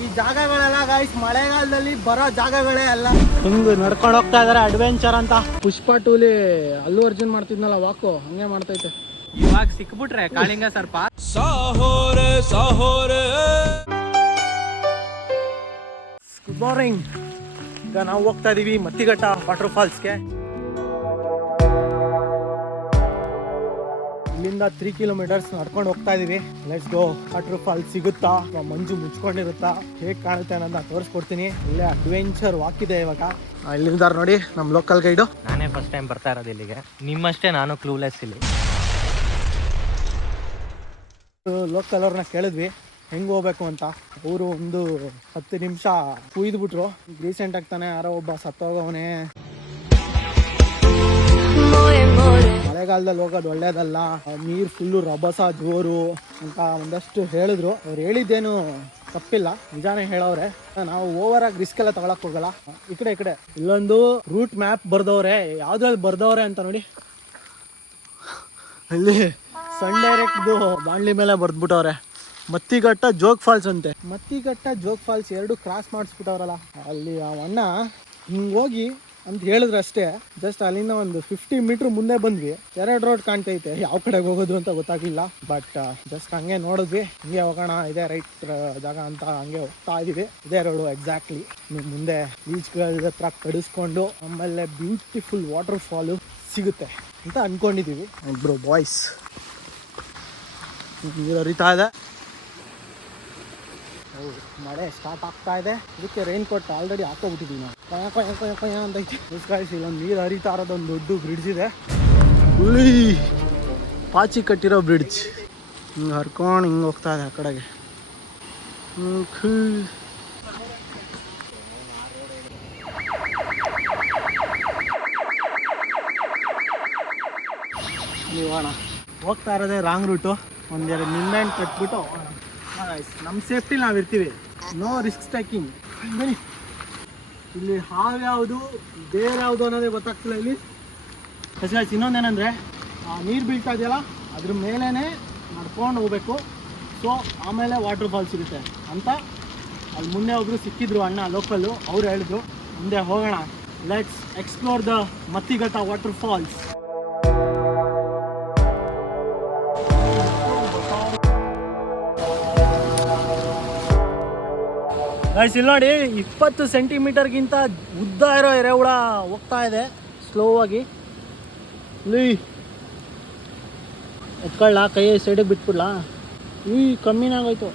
ಈ ಜಾಗಗಳೆಲ್ಲ ಗೈಸ್ ಮಳೆಗಾಲದಲ್ಲಿ ಬರೋ ಜಾಗಗಳೇ ಅಲ್ಲ. ಹಿಂಗ್ ನಡ್ಕೊಂಡು ಹೋಗ್ತಾ ಇದಾರೆ ಅಡ್ವೆಂಚರ್ ಅಂತ. ಪುಷ್ಪ ಟೂಲಿ ಅಲ್ಲು ಅರ್ಜುನ್ ಮಾಡ್ತಿದ್ನಲ್ಲ ವಾಕು ಹಂಗೆ ಮಾಡ್ತೈತೆ. ಇವಾಗ ಸಿಕ್ಬಿಟ್ರೆ ಕಾಳಿಂಗ ಸರ್ಪ ಗುಡ್ ಮಾರ್ನಿಂಗ್. ಈಗ ನಾವು ಹೋಗ್ತಾ ಇದೀವಿ ಮತ್ತಿಘಟ್ಟ ವಾಟರ್ ಫಾಲ್ಸ್ಗೆ. ಇಲ್ಲಿಂದ 3 ಕಿಲೋಮೀಟರ್ಸ್ ನಡ್ಕೊಂಡು ಹೋಗ್ತಾ ಇದೀವಿ. Let's go. ವಾಟರ್ ಫಾಲ್ಸ್ ಸಿಗುತ್ತಾ, ಮಂಜು ಮುಚ್ಕೊಂಡಿರುತ್ತಾ, ಹೇಗೆ ಕಾಣುತ್ತೆ ಅನ್ನೋದನ್ನ ತೋರಿಸ್ಕೊಡ್ತೀನಿ. ಇಲ್ಲೇ ಅಡ್ವೆಂಚರ್ ವಾಕ್ ಇದೆ ಇವಾಗ. ಇಲ್ಲಿಂದ ನೋಡಿ ನಮ್ಮ ಲೋಕಲ್ ಗೈಡು. ನಾನೇ ಫಸ್ಟ್ ಟೈಮ್ ಬರ್ತಾ ಇರೋದು ಇಲ್ಲಿಗೆ. ನಿಮ್ಮಷ್ಟೇ ನಾನು ಕ್ಲೂಲೆಸ್ ಇಲ್ಲಿ. ಲೋಕಲ್ ಅವ್ರನ್ನ ಕೇಳಿದ್ವಿ ಹೆಂಗೆ ಹೋಗ್ಬೇಕು ಅಂತ. ಅವರು ಒಂದು 10 ನಿಮಿಷ ಕುಯ್ದುಬಿಟ್ರು. ರೀಸೆಂಟ್ ಆಗಿ ತಾನೆ ಯಾರೋ ಒಬ್ಬ ಸತ್ತೋಗವನೇ, ಮಳೆಗಾಲದಲ್ಲಿ ಹೋಗೋದು ಒಳ್ಳೇದಲ್ಲ, ನೀರು ಫುಲ್ಲು ರಭಸ ಜೋರು ಅಂತ ಒಂದಷ್ಟು ಹೇಳಿದ್ರು. ಅವ್ರು ಹೇಳಿದ್ದೇನು ತಪ್ಪಿಲ್ಲ, ನಿಜಾನೇ ಹೇಳವ್ರೆ. ನಾವು ಓವರ್ ಆಗಿ ರಿಸ್ಕ್ ಎಲ್ಲ ತಗೊಳಕ್ ಹೋಗಲ್ಲ. ಈ ಕಡೆ ಇಲ್ಲೊಂದು ರೂಟ್ ಮ್ಯಾಪ್ ಬರ್ದವ್ರೆ. ಯಾವ್ದ್ರಲ್ಲಿ ಬರ್ದವ್ರೆ ಅಂತ ನೋಡಿ, ಅಲ್ಲಿ ಸನ್ ಡೈರೆಕ್ಟ್ದು ಬಾಣ್ಲಿ ಮೇಲೆ ಬರ್ದ್ಬಿಟ್ಟವ್ರೆ. ಮತ್ತಿಘಟ್ಟ ಜೋಗ್ ಫಾಲ್ಸ್ ಅಂತೆ. ಮತ್ತಿಘಟ್ಟ ಜೋಗ್ ಫಾಲ್ಸ್ ಎರಡು ಕ್ರಾಸ್ ಮಾಡಿಸ್ಬಿಟ್ಟವ್ರಲ್ಲ. ಅಲ್ಲಿ ಆ ಅಣ್ಣ ಹಿಂಗೆ ಹೋಗಿ ಅಂತ ಹೇಳಿದ್ರೆ ಅಷ್ಟೇ. ಜಸ್ಟ್ ಅಲ್ಲಿಂದ ಒಂದು 50 ಮೀಟ್ರ್ ಮುಂದೆ ಬಂದ್ವಿ. 2 ರೋಡ್ ಕಾಣ್ತೈತೆ, ಯಾವ ಕಡೆಗೆ ಹೋಗೋದು ಅಂತ ಗೊತ್ತಾಗ್ಲಿಲ್ಲ. ಬಟ್ ಜಸ್ಟ್ ಹಂಗೆ ನೋಡಿದ್ವಿ, ಹಿಂಗೆ ಹೋಗೋಣ ಇದೇ ರೈಟ್ ಜಾಗ ಅಂತ ಹಂಗೆ ಹೋಗ್ತಾ ಇದೀವಿ. ಇದೇ ರೋಡು ಎಕ್ಸಾಕ್ಟ್ಲಿ. ಮುಂದೆ ಬೀಚ್ಗಳ ಹತ್ರ ಕಡಿಸ್ಕೊಂಡು ಆಮೇಲೆ ಬ್ಯೂಟಿಫುಲ್ ವಾಟರ್ ಫಾಲು ಸಿಗುತ್ತೆ ಅಂತ ಅನ್ಕೊಂಡಿದೀವಿ. ಇಬ್ರು ಬಾಯ್ಸ್ ನೀರು ಹರಿತಾ ಇದೆ. ಮಳೆ ಸ್ಟಾರ್ಟ್ ಆಗ್ತಾ ಇದೆ. ಇದಕ್ಕೆ ರೈನ್ ಕೋಟ್ ಆಲ್ರೆಡಿ ಹಾಕೋಬಿಟ್ಟಿದ್ದೀವಿ ನಾವು. ಕೊಯ ಅಂತ ಐತಿ. ಇಲ್ಲೊಂದು ನೀರು ಹರಿತಾ ಇರೋದೊಂದು ದೊಡ್ಡ ಬ್ರಿಡ್ಜ್ ಇದೆ. ಪಾಚಿ ಕಟ್ಟಿರೋ ಬ್ರಿಡ್ಜ್. ಹಿಂಗೆ ಹರ್ಕೊಂಡು ಹಿಂಗೆ ಹೋಗ್ತಾ ಇದೆ ಆ ಕಡೆಗೆ. ನೀವೋಣ ಹೋಗ್ತಾ ಇರೋದೇ ರಾಂಗ್ ರೂಟು. ಒಂದೆರಡು ನಿಂಬೆಹಣ್ಣು ಕಟ್ಬಿಟ್ಟು ನಮ್ಮ ಸೇಫ್ಟಿ ನಾವು ಇರ್ತೀವಿ. No risk taking. ಬನ್ನಿ. ಇಲ್ಲಿ ಹಾವು ಯಾವುದು ಬೇರೆ ಯಾವುದು ಅನ್ನೋದೇ ಗೊತ್ತಾಗ್ತಿಲ್ಲ ಇಲ್ಲಿ. ಇನ್ನೊಂದೇನೆಂದರೆ ನೀರು ಬೀಳ್ತಾ ಇದೆಯಲ್ಲ ಅದ್ರ ಮೇಲೇ ನಡ್ಕೊಂಡು ಹೋಗ್ಬೇಕು. ಸೊ ಆಮೇಲೆ ವಾಟರ್ ಫಾಲ್ಸ್ ಸಿಗುತ್ತೆ ಅಂತ ಅಲ್ಲಿ ಮುಂದೆ ಒಬ್ಬರು ಸಿಕ್ಕಿದ್ರು ಅಣ್ಣ ಲೋಕಲ್ಲು. ಅವ್ರು ಹೇಳಿದ್ರು ಮುಂದೆ ಹೋಗೋಣ, let's explore the Mattighatta waterfalls. Guys ಇಲ್ಲಿ ನೋಡಿ 20 ಸೆಂಟಿಮೀಟರ್ಗಿಂತ ಉದ್ದ ಇರೋ ಎರೆಹುಳ ಹೋಗ್ತಾ ಇದೆ ಸ್ಲೋ ಆಗಿ. ಇಲ್ಲಿ ಎತ್ಕೊಳ್ಳ, ಕೈ ಸೈಡಿಗೆ ಬಿಟ್ಬಿಡ್ಲಾ? ಕಮ್ಮಿನೇ ಆಗೋಯ್ತು.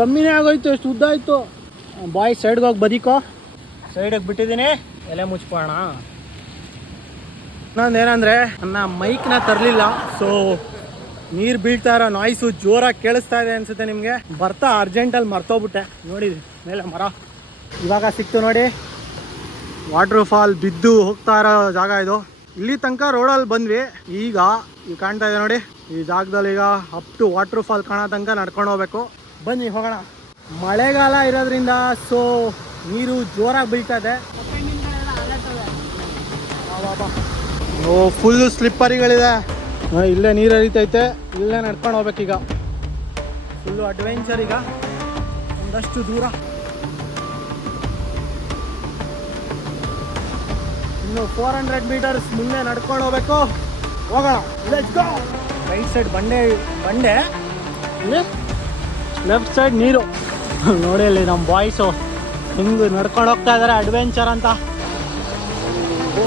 ಕಮ್ಮಿನೇ ಆಗೋಯ್ತು. ಎಷ್ಟು ಉದ್ದ ಆಯಿತು. ಬಾಯ್ ಸೈಡ್ಗೆ ಹೋಗಿ ಬದಿಕೋ. ಸೈಡಿಗೆ ಬಿಟ್ಟಿದ್ದೀನಿ, ಎಲೆ ಮುಚ್ಕೋಣ. ಇನ್ನೊಂದೇನೆಂದರೆ ನನ್ನ ಮೈಕ್ನ ತರಲಿಲ್ಲ. ಸೊ ನೀರು ಬೀಳ್ತಾ ಇರೋ ನಾಯ್ಸು ಜೋರಾಗಿ ಕೇಳಿಸ್ತಾ ಇದೆ ಅನ್ಸುತ್ತೆ ನಿಮಗೆ. ಬರ್ತಾ ಅರ್ಜೆಂಟಲ್ಲಿ ಮರ್ತೋಗ್ಬಿಟ್ಟೆ. ನೋಡಿ ಮೇಲೆ ಮರ ಇವಾಗ ಸಿಕ್ತು ನೋಡಿ. ವಾಟರ್ ಫಾಲ್ ಬಿದ್ದು ಹೋಗ್ತಾ ಇರೋ ಜಾಗ ಇದು. ಇಲ್ಲಿ ತನಕ ರೋಡಲ್ಲಿ ಬಂದ್ವಿ. ಈಗ ಕಾಣ್ತಾ ಇದೆ ನೋಡಿ, ಈ ಜಾಗದಲ್ಲಿ ಈಗ ಅಪ್ ಟು ವಾಟರ್ ಫಾಲ್ ಕಾಣೋ ತನಕ ನಡ್ಕೊಂಡು ಹೋಗ್ಬೇಕು. ಬನ್ನಿ ಹೋಗೋಣ. ಮಳೆಗಾಲ ಇರೋದ್ರಿಂದ ಸೊ ನೀರು ಜೋರಾಗಿ ಬೀಳ್ತಾ ಇದೆ. ಫುಲ್ಲು ಸ್ಲಿಪ್ಪರಿಗಳಿದೆ. ಇಲ್ಲೇ ನೀರು ಹರಿತೈತೆ, ಇಲ್ಲೇ ನಡ್ಕೊಂಡು ಹೋಗ್ಬೇಕೀಗ. Full adventure. ಈಗ ಒಂದಷ್ಟು ದೂರ, ಇನ್ನು 400 ಮೀಟರ್ಸ್ ಮುಂದೆ ನಡ್ಕೊಂಡು ಹೋಗ್ಬೇಕು. ಹೋಗೋಣ, ಲೆಟ್ಸ್ ಗೋ. ರೈಟ್ ಸೈಡ್ ಬಂಡೆ ಇಲ್ಲಿ, ಲೆಫ್ಟ್ ಸೈಡ್ ನೀರು. ನೋಡಿ ಅಲ್ಲಿ ನಮ್ಮ ಬಾಯ್ಸು ಹಿಂಗೆ ನಡ್ಕೊಂಡು ಹೋಗ್ತಾ ಇದ್ದಾರೆ ಅಡ್ವೆಂಚರ್ ಅಂತ.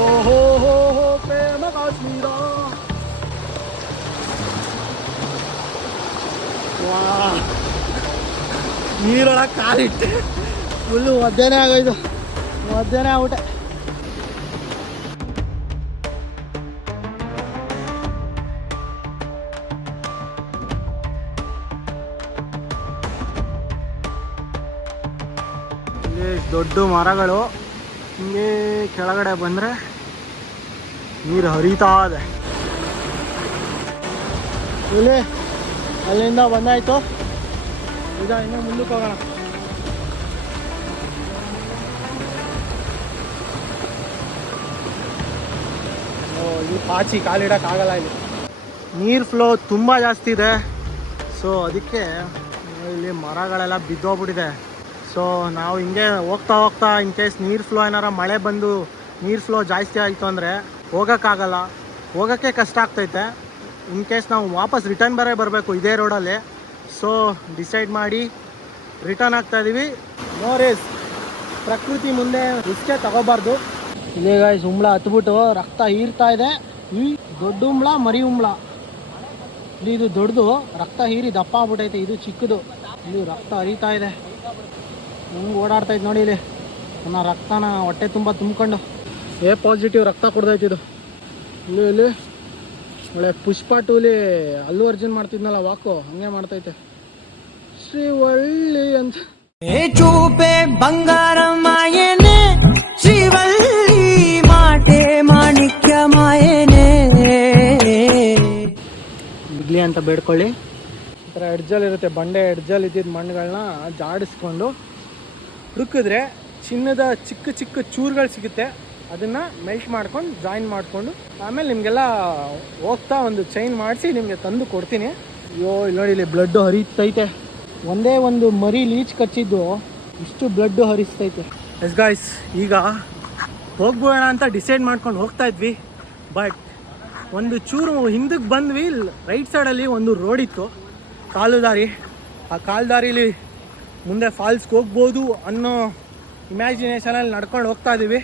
ಓಹೋ ಹೋ ಹೋ ಪ್ರೇಮ ಕಾಶ್ಮೀರ. ನೀರೊಳಗೆ ಕಾಲಿಟ್ಟೆ, ಫುಲ್ಲು ಒದ್ದೆನೇ ಆಗೋಯ್ತು. ಒದ್ದೆನೇ ಆಗ್ಬಿಟ್ಟೆ. ಇಲ್ಲಿ ದೊಡ್ಡ ಮರಗಳು. ಹಿಂಗೆ ಕೆಳಗಡೆ ಬಂದರೆ ನೀರು ಹರಿತಾ ಇದೆ. ಇಲ್ಲಿ ಅಲ್ಲಿಂದ ಬಂದಾಯಿತು. ಈಗ ಇನ್ನೂ ಮುಂದಕ್ಕೆ ಹೋಗೋಣ. ಈ ಪಾಚಿ ಕಾಲಿಡೋಕ್ಕಾಗಲ್ಲ. ಇಲ್ಲಿ ನೀರು ಫ್ಲೋ ತುಂಬ ಜಾಸ್ತಿ ಇದೆ. ಸೊ ಅದಕ್ಕೆ ಇಲ್ಲಿ ಮರಗಳೆಲ್ಲ ಬಿದ್ದೋಗ್ಬಿಟ್ಟಿದೆ. ಸೊ ನಾವು ಹಿಂಗೆ ಹೋಗ್ತಾ ಹೋಗ್ತಾ ಇನ್ ಕೇಸ್ ನೀರು ಫ್ಲೋ ಏನಾರ ಮಳೆ ಬಂದು ನೀರು ಫ್ಲೋ ಜಾಸ್ತಿ ಆಯಿತು ಅಂದರೆ ಹೋಗೋಕ್ಕಾಗಲ್ಲ, ಹೋಗೋಕ್ಕೆ ಕಷ್ಟ ಆಗ್ತೈತೆ. ಇನ್ ಕೇಸ್ ನಾವು ವಾಪಸ್ ರಿಟರ್ನ್ ಬರಬೇಕು ಇದೇ ರೋಡಲ್ಲಿ. ಸೊ ಡಿಸೈಡ್ ಮಾಡಿ ರಿಟರ್ನ್ ಆಗ್ತಾಯಿದ್ದೀವಿ. ನೋ ರಿಸ್ಕ್, ಪ್ರಕೃತಿ ಮುಂದೆ ರಿಸ್ಕೇ ತಗೋಬಾರ್ದು. ಇಲ್ಲೇ ಗಾಯ್ಸ್ ಉಂಬ್ಳ ಹತ್ಬಿಟ್ಟು ರಕ್ತ ಹೀರ್ತಾ ಇದೆ. ಈ ದೊಡ್ಡ ಉಂಬ್ಳ ಮರಿ ಉಂಬ್ಳ, ಇಲ್ಲಿ ಇದು ದೊಡ್ಡದು ರಕ್ತ ಹೀರಿ ದಪ್ಪ ಆಗ್ಬಿಟ್ಟೈತೆ, ಇದು ಚಿಕ್ಕದು. ಇಲ್ಲಿ ರಕ್ತ ಹರಿತಾ ಇದೆ, ಹೆಂಗೆ ಓಡಾಡ್ತೈತೆ ನೋಡಿ. ಇಲ್ಲಿ ನನ್ನ ರಕ್ತನ ಹೊಟ್ಟೆ ತುಂಬ ತುಂಬ್ಕೊಂಡು ಎ ಪಾಸಿಟಿವ್ ರಕ್ತ ಕೊಡ್ತೈತೆ ಇದು. ಇಲ್ಲಿ ಒಳ್ಳೆ ಪುಷ್ಪ ಟೂಲಿ ಅಲ್ಲು ಅರ್ಜುನ್ ಮಾಡ್ತಿದ್ನಲ್ಲ ವಾಕು, ಹಂಗೆ ಮಾಡ್ತೈತೆ. ಶ್ರೀವಳ್ಳಿ ಅಂತ ಚೂಪೆ ಬಂಗಾರ ಮಾಯೇನೆ, ಶ್ರೀವಳ್ಳಿ ಮಾಟೆ ಮಾಣಿಕ್ಯ ಮಾಯೇನೆ. ಇಡ್ಲಿ ಅಂತ ಬೇಡ್ಕೊಳ್ಳಿ. ಈ ಥರ ಎಡ್ಜಲ್ ಇರುತ್ತೆ, ಬಂಡೆ ಎಡ್ಜಲ್ ಇದ್ದಿದ್ದ ಮಣ್ಣುಗಳನ್ನ ಜಾಡಿಸ್ಕೊಂಡು ಹುಡುಕಿದ್ರೆ ಚಿನ್ನದ ಚಿಕ್ಕ ಚಿಕ್ಕ ಚೂರುಗಳು ಸಿಗುತ್ತೆ. ಅದನ್ನು ಮೆಲ್ಟ್ ಮಾಡ್ಕೊಂಡು ಜಾಯಿನ್ ಮಾಡಿಕೊಂಡು ಆಮೇಲೆ ನಿಮಗೆಲ್ಲ ಹೋಗ್ತಾ ಒಂದು ಚೈನ್ ಮಾಡಿಸಿ ನಿಮಗೆ ತಂದು ಕೊಡ್ತೀನಿ. ಅಯ್ಯೋ ಇಲ್ಲಿ ನೋಡಿ, ಇಲ್ಲಿ ಬ್ಲಡ್ಡು ಹರಿತೈತೆ. ಒಂದೇ ಒಂದು ಮರಿ ಲೀಚ್ ಕಚ್ಚಿದ್ದು ಇಷ್ಟು ಬ್ಲಡ್ಡು ಹರಿಸ್ತೈತೆ. ಎಸ್ ಗಾಯ್ಸ್, ಈಗ ಹೋಗ್ಬೋಣ ಅಂತ ಡಿಸೈಡ್ ಮಾಡ್ಕೊಂಡು ಹೋಗ್ತಾ ಇದ್ವಿ. ಬಟ್ ಒಂದು ಚೂರು ಹಿಂದಕ್ಕೆ ಬಂದ್ವಿ. ರೈಟ್ ಸೈಡಲ್ಲಿ ಒಂದು ರೋಡ್ ಇತ್ತು, ಕಾಲು ದಾರಿ. ಆ ಕಾಲು ದಾರಿಲಿ ಮುಂದೆ ಫಾಲ್ಸ್ಗೆ ಹೋಗ್ಬೋದು ಅನ್ನೋ ಇಮ್ಯಾಜಿನೇಷನಲ್ಲಿ ನಡ್ಕೊಂಡು ಹೋಗ್ತಾ ಇದ್ದೀವಿ.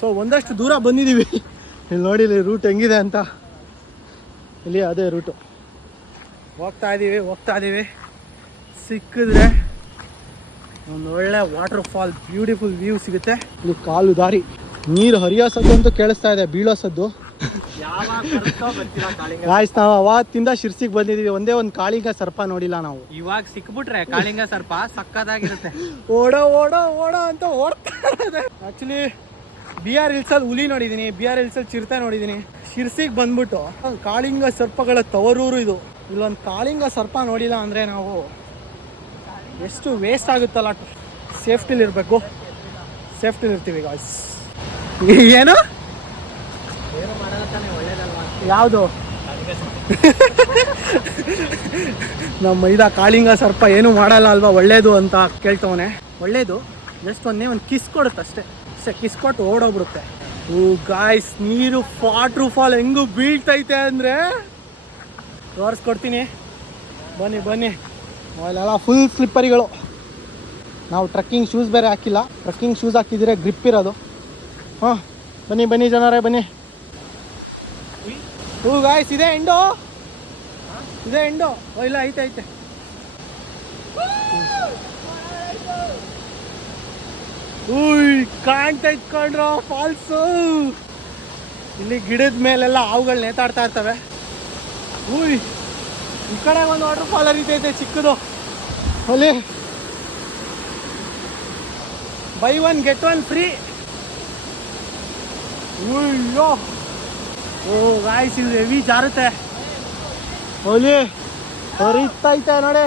ಸೊ ಒಂದಷ್ಟು ದೂರ ಬಂದಿದ್ದೀವಿ. ಇಲ್ಲಿ ನೋಡಿ ಇಲ್ಲಿ ರೂಟ್ ಹೆಂಗಿದೆ ಅಂತ. ಇಲ್ಲಿ ಅದೇ ರೂಟು. ಹೋಗ್ತಾ ಇದ್ದೀವಿ. ಸಿಕ್ಕಿದ್ರೆ ಒಂದು ಒಳ್ಳೆ ವಾಟರ್ ಫಾಲ್, ಬ್ಯೂಟಿಫುಲ್ ವ್ಯೂ ಸಿಗುತ್ತೆ. ಇಲ್ಲಿ ಕಾಲು ದಾರಿ, ನೀರು ಹರಿಯೋ ಸದ್ದು ಅಂತೂ ಕೇಳಿಸ್ತಾ ಇದೆ, ಬೀಳೋ ಸದ್ದು. ಗಾಯ್ಸ್, ನಾವು ಅವತ್ತಿಂದ ಶಿರ್ಸಿಗೆ ಬಂದಿದ್ದೀವಿ, ಒಂದೇ ಒಂದು ಕಾಳಿಂಗ ಸರ್ಪ ನೋಡಿಲ್ಲ ನಾವು. ಇವಾಗ ಸಿಕ್ಬಿಟ್ರೆ ಕಾಳಿಂಗ ಸರ್ಪ ಸಕ್ಕದಾಗಿರುತ್ತೆ. ಓಡೋ ಅಂತ ಓಡ್ತಾ ಇದೆ. ಆ್ಯಕ್ಚುಲಿ BR ಹಿಲ್ಸಲ್ಲಿ ಹುಲಿ ನೋಡಿದ್ದೀನಿ, BR ಹಿಲ್ಸಲ್ಲಿ ಚಿರತೆ ನೋಡಿದ್ದೀನಿ. ಶಿರ್ಸಿಗೆ ಬಂದ್ಬಿಟ್ಟು ಕಾಳಿಂಗ ಸರ್ಪಗಳ ತವರೂರು ಇದು. ಇಲ್ಲೊಂದು ಕಾಳಿಂಗ ಸರ್ಪ ನೋಡಿಲ್ಲ ಅಂದರೆ ನಾವು ಎಷ್ಟು ವೇಸ್ಟ್ ಆಗುತ್ತಲ್ಲ. ಸೇಫ್ಟಿಲಿರಬೇಕು, ಸೇಫ್ಟಿಲಿರ್ತೀವಿ ಗಾಯ್ಸ್. ಏನು ಯಾವುದು ನಮ್ಮ ಕಾಳಿಂಗ ಸರ್ಪ ಏನು ಮಾಡಲ್ಲ ಅಲ್ವಾ, ಒಳ್ಳೇದು ಅಂತ ಕೇಳ್ತವನೆ. ಒಳ್ಳೇದು, ಜಸ್ಟ್ ಒಂದು ಕಿಸ್ ಕೊಡುತ್ತೆ ಅಷ್ಟೇ ಕಿಸ್ ಕೊಟ್ಟು ಓಡೋಗ್ಬಿಡುತ್ತೆ. ಓ ಗಾಯ್ಸ್, ನೀರು ವಾಟ್ರ್ ಫಾಲ್ ಹೆಂಗೂ ಬೀಳ್ತೈತೆ ಅಂದರೆ ತೋರಿಸ್ಕೊಡ್ತೀನಿ, ಬನ್ನಿ. ಅಲ್ಲೆಲ್ಲ ಫುಲ್ ಸ್ಲಿಪ್ಪರಿಗಳು. ನಾವು ಟ್ರೆಕ್ಕಿಂಗ್ ಶೂಸ್ ಬೇರೆ ಹಾಕಿಲ್ಲ, ಟ್ರೆಕ್ಕಿಂಗ್ ಶೂಸ್ ಹಾಕಿದ್ರೆ ಗ್ರಿಪ್ ಇರೋದು. ಹಾಂ ಬನ್ನಿ ಜನರೇ ಬನ್ನಿ. ಹೂ ಗಾಯ್ಸ್, ಇದೆ ಎಂಡೋ. ಇಲ್ಲ ಐತೆ. ಕಾಣ್ತೈತ್ ಕಂಡ್ರೋ ಫಾಲ್ಸು. ಇಲ್ಲಿ ಗಿಡದ ಮೇಲೆಲ್ಲ ಹಾವುಗಳು ನೇತಾಡ್ತಾ ಇರ್ತವೆ. ಈ ಕಡೆ ಒಂದು ವಾಟರ್ ಫಾಲ್ ಹರಿತೈತೆ ಚಿಕ್ಕದು. ಅಲ್ಲಿ ಬೈ 1 get 1 ಫ್ರೀ. ಅಯ್ಯೋ, ಓ ಗಾಯ್ಸ್, ಇದು ಹೆವಿ ಜಾರುತ್ತೆ. ಹೋಲಿ ಹರಿತೈತೆ ನೋಡಿ.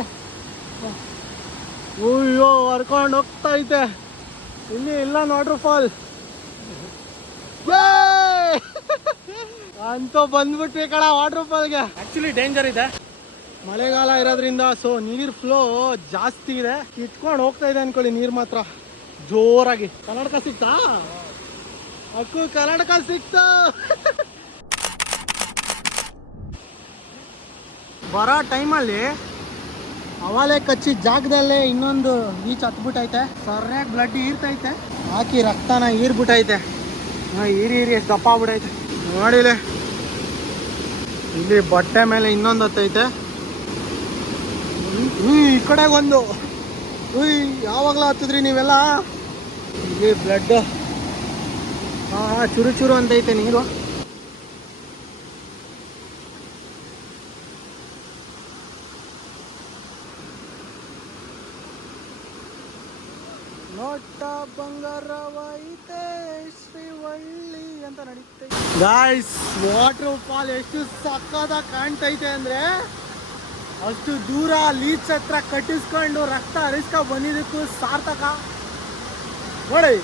ಅಯ್ಯೋ, ಹರ್ಕೊಂಡು ಹೋಗ್ತೈತೆ. ಇಲ್ಲಿ ಇಲ್ಲ ವಾಟರ್ ಫಾಲ್ ಅಂತೂ ಬಂದ್ಬಿಟ್ವಿ ಕಣ ವಾಟರ್ ಫಾಲ್ಗೆ. ಆ್ಯಕ್ಚುಲಿ ಡೇಂಜರ್ ಇದೆ, ಮಳೆಗಾಲ ಇರೋದ್ರಿಂದ. ಸೊ ನೀರು ಫ್ಲೋ ಜಾಸ್ತಿ ಇದೆ, ಕಿತ್ಕೊಂಡು ಹೋಗ್ತಾ ಇದೆ ಅನ್ಕೊಳ್ಳಿ. ನೀರು ಮಾತ್ರ ಜೋರಾಗಿ. ಕನ್ನಡಕ ಸಿಕ್ತಾ ಅಕ್ಕು? ಕನ್ನಡಕ ಸಿಕ್ತಾ? ಬರೋ ಟೈಮಲ್ಲಿ ಅವಾಲೆ ಕಚ್ಚಿದ ಜಾಗದಲ್ಲೇ ಇನ್ನೊಂದು ಈಚ್ ಹತ್ಬಿಟ್ಟೈತೆ. ಸರಿಯಾಗಿ ಬ್ಲಡ್ ಹೀರ್ತೈತೆ, ಹಾಕಿ ರಕ್ತನ ಹೀರ್ಬಿಟ್ಟೈತೆ. ಹೀರಿ ಎಷ್ಟು ದಪ್ಪ ಆಗ್ಬಿಟ್ಟೈತೆ ನೋಡಿಲೆ. ಇಲ್ಲಿ ಬಟ್ಟೆ ಮೇಲೆ ಇನ್ನೊಂದು ಹತ್ತೈತೆ. ಈ ಕಡೆ ಒಂದು ಯಾವಾಗಲೂ ಹತ್ತಿದ್ರಿ ನೀವೆಲ್ಲ. ಇಲ್ಲಿ ಬ್ಲಡ್ ಚುರು ಅಂತೈತೆ ನೀರು. ನೋಟ ಬಂಗಾರವೈತೆ ಶ್ರೀವಳ್ಳಿ ಅಂತ ನಡೀತೈತೆ. ಗಾಯ್ಸ್, ವಾಟರ್ ಫಾಲ್ ಎಷ್ಟು ಸಕ್ಕದಾಗಿ ಕಾಣ್ತೈತೆ ಅಂದ್ರೆ, ಅಷ್ಟು ದೂರ ಲೀಚ್ ಹತ್ರ ಕಟ್ಟಿಸ್ಕೊಂಡು ರಕ್ತ ಹರಿಸ್ಕೊ ಬಂದಿದ್ದಕ್ಕೂ ಸಾರ್ಥಕ ನೋಡಿ.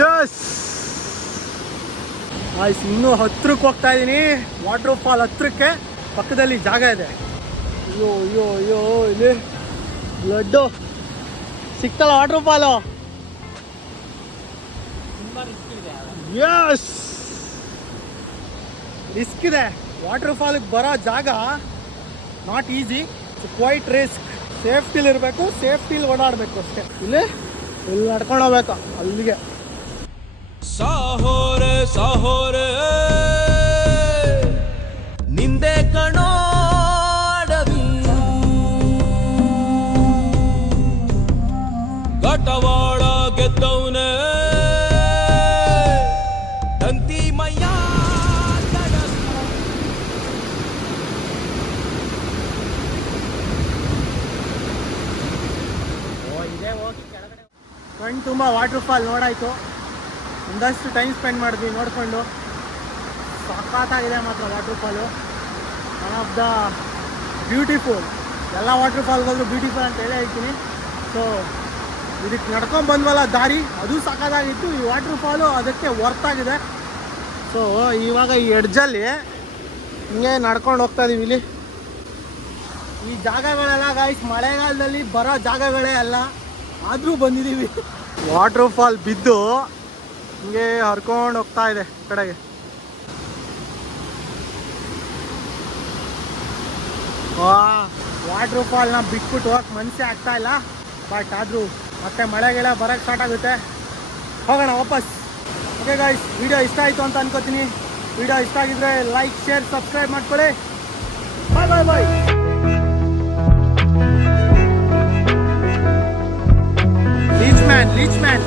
ಯಸ್ ಗಾಯ್ಸ್, ಇನ್ನೂ ಹತ್ರಕ್ಕೆ ಹೋಗ್ತಾ ಇದ್ದೀನಿ, ವಾಟರ್ ಫಾಲ್ ಹತ್ರಕ್ಕೆ. ಪಕ್ಕದಲ್ಲಿ ಜಾಗ ಇದೆ. ಅಯ್ಯೋ ಅಯ್ಯೋ ಅಯ್ಯೋ, ಇಲ್ಲಿ ಬ್ಲಡ್ಡು ಸಿಕ್ತಲ್ಲ ವಾಟರ್ ಫಾಲು. ಯಸ್, ರಿಸ್ಕ್ ಇದೆ ವಾಟರ್ ಫಾಲ್ಗೆ ಬರೋ ಜಾಗ. Not easy, it's quite risk. Safely ಇರಬೇಕು, ಸೇಫ್ಟಿಲಿ ಓಡಾಡಬೇಕು ಅಷ್ಟೇ. ಇಲ್ಲಿ ನಡ್ಕೊಂಡು ಹೋಗ್ಬೇಕು ಅಲ್ಲಿಗೆ. ಸಾಹೋರೆ ಸಾಹೋರೆ ನಿಂದೆ ಕಣೋ ಅಡವಿ, ಗಟವಾಡ ಗೆದ್ದವನೇ ತಂತಿ ಮಯ್ಯ. ಕಣ್ಣು ತುಂಬ ವಾಟರ್ ಫಾಲ್ ನೋಡಾಯಿತು. ಒಂದಷ್ಟು ಟೈಮ್ ಸ್ಪೆಂಡ್ ಮಾಡಿದ್ವಿ ನೋಡಿಕೊಂಡು. ಸಖತ್ತಾಗಿದೆ ಮಾತ್ರ water fall. One of the beautiful. ಎಲ್ಲ ವಾಟರ್ ಫಾಲ್ಗಾದ್ರೂ ಬ್ಯೂಟಿಫುಲ್ ಅಂತ ಹೇಳೇ ಹೇಳ್ತೀನಿ. ಸೊ ಇದಕ್ಕೆ ನಡ್ಕೊಂಡು ಬಂದ್ವಲ್ಲ ದಾರಿ, ಅದು ಸಖತ್ತಾಗಿತ್ತು. ಈ ವಾಟರ್ ಫಾಲು ಅದಕ್ಕೆ ವರ್ತಾಗಿದೆ. ಸೊ ಇವಾಗ ಈ ಎಡ್ಜಲ್ಲಿ ಹಿಂಗೆ ನಡ್ಕೊಂಡು ಹೋಗ್ತಾ ಇದೀವಿ. ಇಲ್ಲಿ ಈ ಜಾಗಗಳೆಲ್ಲ ಗಾಯ್ಸ್ ಮಳೆಗಾಲದಲ್ಲಿ ಬರೋ ಜಾಗಗಳೇ ಅಲ್ಲ, ಆದರೂ ಬಂದಿದ್ದೀವಿ. ವಾಟರ್ ಫಾಲ್ ಬಿದ್ದು ಹಿಂಗೆ ಹರ್ಕೊಂಡು ಹೋಗ್ತಾ ಇದೆ ಕಡೆಗೆ. ವಾಟರ್ ಫಾಲ್ನ ಬಿಟ್ಬಿಟ್ಟು ಹೋಗಕ್ಕೆ ಮನಸ್ಸೇ ಆಗ್ತಾ ಇಲ್ಲ. ಬಟ್ ಆದರೂ ಮತ್ತೆ ಮಳೆಗೆಲ್ಲ ಬರೋಕ್ಕೆ ಸ್ಟಾರ್ಟ್ ಆಗುತ್ತೆ. ಹೋಗೋಣ ವಾಪಸ್. ಓಕೆ ಗಾಯ್ಸ್, ವಿಡಿಯೋ ಇಷ್ಟ ಆಯಿತು ಅಂತ ಅನ್ಕೋತೀನಿ. ವಿಡಿಯೋ ಇಷ್ಟ ಆಗಿದ್ರೆ ಲೈಕ್, ಶೇರ್, ಸಬ್ಸ್ಕ್ರೈಬ್ ಮಾಡ್ಕೊಳ್ಳಿ. ಬಾಯ್ ಬಾಯ್ ಬಾಯ್. Leach man